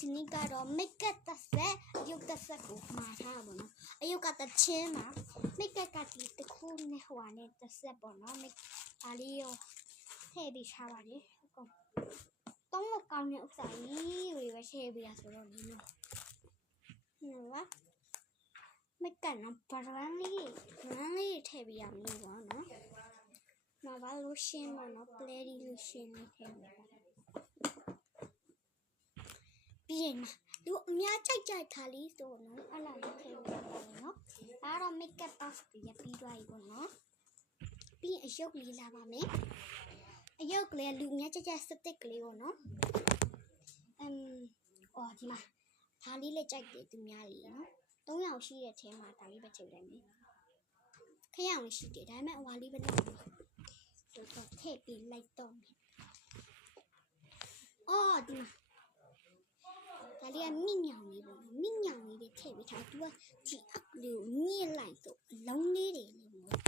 ဒီနေ့ကတော့ make up တစ်ဆက်ရုပ်တစ်ဆက်ကိုမှာထားပါတော့အယုတ်ကတစ်ချင်းမှာ make up ကဒီတစ်ခုနဲ့ဟိုဟာနဲ့တစ်ဆက်ပေါ့နော် make ဒါလေးရောထည့်ပြီးထားပါလေအကုန်သုံးလို့ကောင်းတဲ့ဥစ္စာကြီးတွေပဲထည့်ပြီးရဆိုတော့ဒီနော်ဟုတ်လား make up နော်ဗရန်လေးထည့်ပြီးရမလို့ပေါ့နော်မဘာလို့ရှင်းမနော် play လို့ရှင်းနေခဲ့မှာပြီးရင်လူအများကြိုက်ထားလေးဆိုနော်အဲ့လာလေးထည့်ပြီးပါတယ်နော်ဒါတော့ make up box ပြီးပြီးသွားပြီပေါ့နော်ပြီးအယုတ်လေးလာပါမယ်အယုတ်ကလေးလူအများကြိုက်စတစ်ကလေးပေါ့နော်အော်ဒီမှာဒါလေးလည်းကြိုက်တယ်သူများလေးနော်3ယောက်ရှိတဲ့ထဲမှာဒါလေးပဲချိန်လိုက်မယ်ခရအောင်ရှိတယ်ဒါပေမဲ့အဝါလေးပဲလောက်မယ်တော့ထည့်ပြီးလိုက်တော့မယ်အော်ဒီဒါလေးကမိညောင်လေးပေါ့မိညောင်လေးတွေထည့်ပြီးထားသူကဒီအပ်လေးကိုညှစ်လိုက်တော့အလုံးလေးတွေလေးမဟုတ်ဘူးလား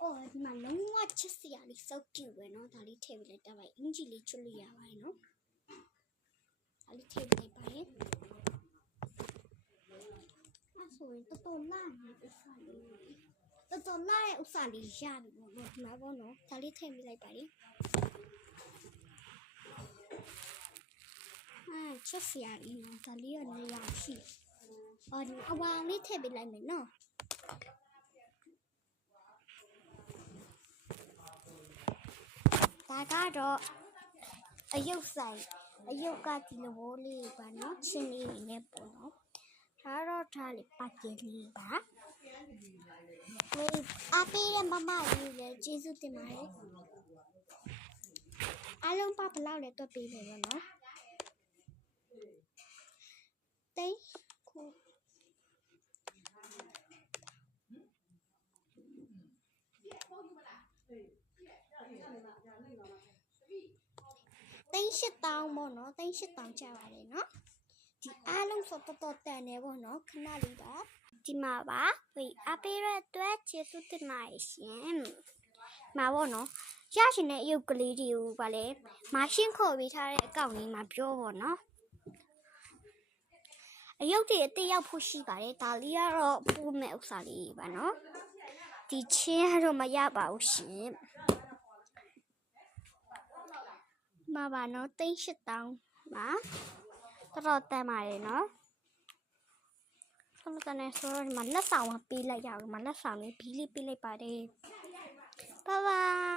အော်ဒီမှာလုံးဝချစ်စရာလေးစောက်ကြည့်ပဲเนาะဒါလေးထည့်ပြီးလိုက်တော့အင်ဂျီလေးချွတ်လို့ရပါတယ်เนาะဒါလေးထည့်ပြီးလိုက်ပါရဲ့အဲ့ဆိုရင်တော်လာနေဥစားလေးတော်လာရဲ့ဥစားလေးရပြီပေါ့เนาะဒီမှာပေါ့เนาะဒါလေးထည့်ပြီးလိုက်ပါလေချက်စရာလေးနော်ဒါလေးကနေရာရှိအော်ဒီအဝါလေးထည့်ပေးလိုက်မယ်နော်ဒါကတော့အယုတ်ဆိုင်အယုတ်ကဒီလိုလေးပါနော်ချင်းလေးနဲ့ပေါ့နော်ဒါတော့ထားလေပါကင်လေးပါအပေးရမမလေးလည်းကျေးဇူးတင်ပါတယ်အားလုံးပါဘလောက်လဲတော့ပေးမယ်ပေါ့နော်တိတ်ခုတိတ်ရှစ်တောင်းပေါ့နော်တိတ်ရှစ်တောင်းကြပါလေနော်ဒီအားလုံးဆိုတော်တန်နေပေါ့နော်ခဏလေးပါဒီမှာပါဝေးအပေးရအတွက်ကျေးဇူးတင်ပါတယ်ရှင်မှာပေါ့နော်ရရှင်တဲ့အယုတ်ကလေးတွေကိုဗာလေမရှင်းခေါ်ပေးထားတဲ့အကောင့်လေးမှာပြောပေါ့နော်အယုတ်တွေအတိရောက်ဖို့ရှိပါတယ်ဒါလေးကတော့ပို့မဲ့ဥစ္စာလေးပါနော်ဒီချင်းကတော့မရပါဘူးရှင်မှာပါနော်38,000ပါတော်တန်ပါတယ်နော်ဆုံးတဲ့ဆိုတော့ဒီမှာလက်ဆောင်ပေးလိုက်ရအောင်မလက်ဆောင်လေးဘီးလေးပေးလိုက်ပါတယ်ဘိုင်ဘိုင်